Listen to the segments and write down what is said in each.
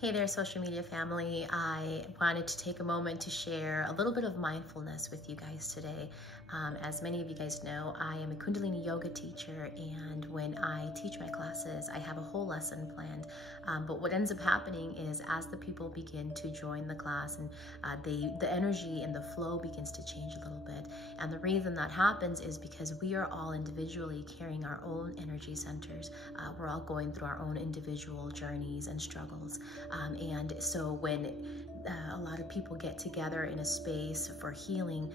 Hey there, social media family. I wanted to take a moment to share a little bit of mindfulness with you guys today. As many of you guys know, I am a Kundalini Yoga teacher, and when I teach my classes, I have a whole lesson planned. But what ends up happening is as the people begin to join the class and the energy and the flow begins to change a little bit. And the reason that happens is because we are all individually carrying our own energy centers. We're all going through our own individual journeys and struggles. And so when a lot of people get together in a space for healing,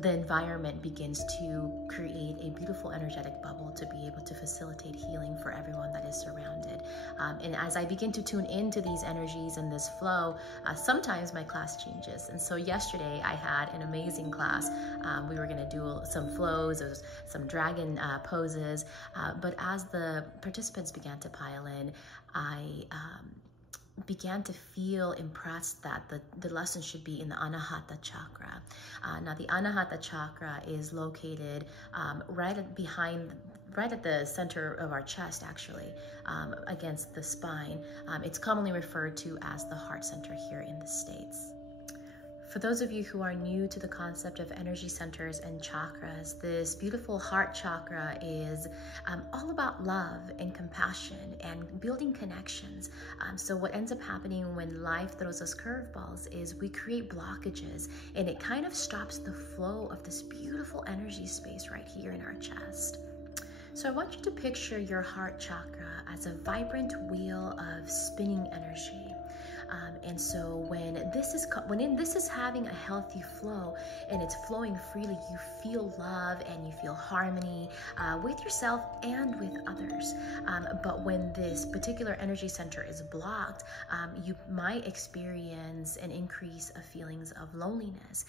the environment begins to create a beautiful energetic bubble to be able to facilitate healing for everyone that is surrounded. And as I begin to tune into these energies and this flow, sometimes my class changes. And so yesterday I had an amazing class. We were going to do some flows, some dragon poses, but as the participants began to pile in, I began to feel impressed that the lesson should be in the Anahata Chakra. Now the Anahata Chakra is located right at the center of our chest, actually, against the spine. It's commonly referred to as the heart center here in the States. For those of you who are new to the concept of energy centers and chakras, this beautiful heart chakra is all about love and compassion and building connections. So what ends up happening when life throws us curveballs is we create blockages, and it kind of stops the flow of this beautiful energy space right here in our chest. So I want you to picture your heart chakra as a vibrant wheel of spinning energy. And so when this is having a healthy flow and it's flowing freely, you feel love and you feel harmony with yourself and with others. But when this particular energy center is blocked, you might experience an increase of feelings of loneliness,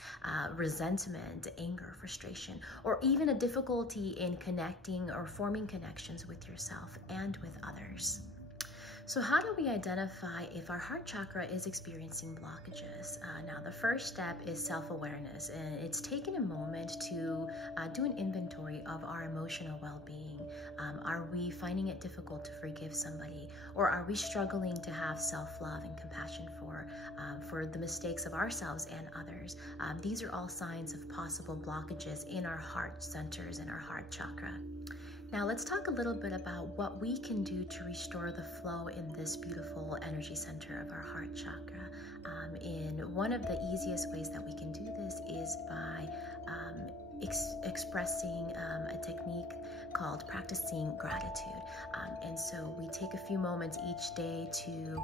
resentment, anger, frustration, or even a difficulty in connecting or forming connections with yourself and with others. So how do we identify if our heart chakra is experiencing blockages? Now, the first step is self-awareness, and it's taking a moment to do an inventory of our emotional well-being. Are we finding it difficult to forgive somebody, or are we struggling to have self-love and compassion for the mistakes of ourselves and others? These are all signs of possible blockages in our heart centers and our heart chakra. Now let's talk a little bit about what we can do to restore the flow in this beautiful energy center of our heart chakra. And one of the easiest ways that we can do this is by expressing a technique called practicing gratitude. And so we take a few moments each day to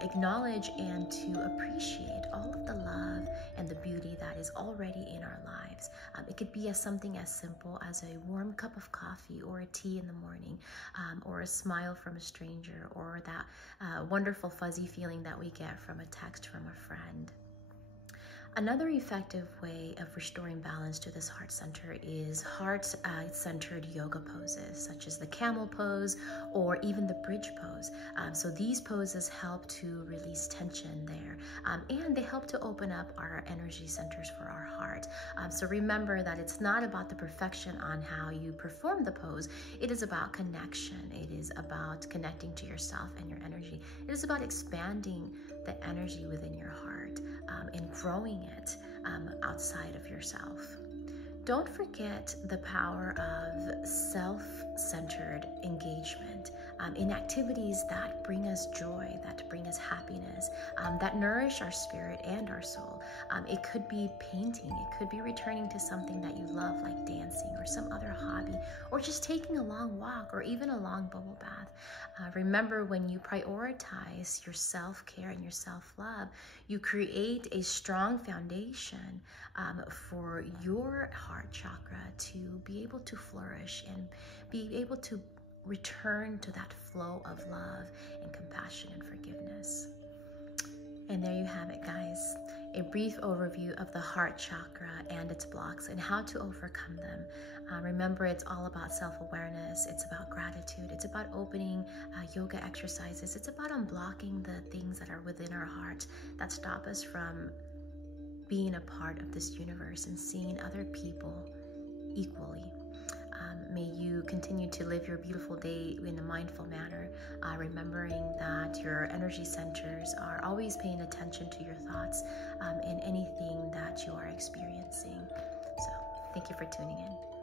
acknowledge and to appreciate all of the love and the beauty that is already in our lives. It could be something as simple as a warm cup of coffee or a tea in the morning, or a smile from a stranger, or that wonderful fuzzy feeling that we get from a text from a friend. Another effective way of restoring balance to this heart center is heart-centered yoga poses, such as the camel pose or even the bridge pose. So these poses help to release tension there, and they help to open up our energy centers for our heart. So remember that it's not about the perfection on how you perform the pose. It is about connection. It is about connecting to yourself and your energy. It is about expanding the energy within your heart and growing it outside of yourself. Don't forget the power of self-centered engagement in activities that bring us joy, that bring us happiness, that nourish our spirit and our soul. It could be painting, it could be returning to something that you love, like dancing or some other hobby, or just taking a long walk or even a long bubble bath. Remember, when you prioritize your self-care and your self-love, you create a strong foundation for your heart chakra to be able to flourish and be able to return to that flow of love and compassion and forgiveness. And there you have it, guys. A brief overview of the heart chakra and its blocks and how to overcome them. Remember, it's all about self-awareness. It's about gratitude. It's about opening yoga exercises. It's about unblocking the things that are within our heart that stop us from being a part of this universe and seeing other people equally. May you continue to live your beautiful day in a mindful manner, remembering that your energy centers are always paying attention to your thoughts in anything that you are experiencing. So thank you for tuning in.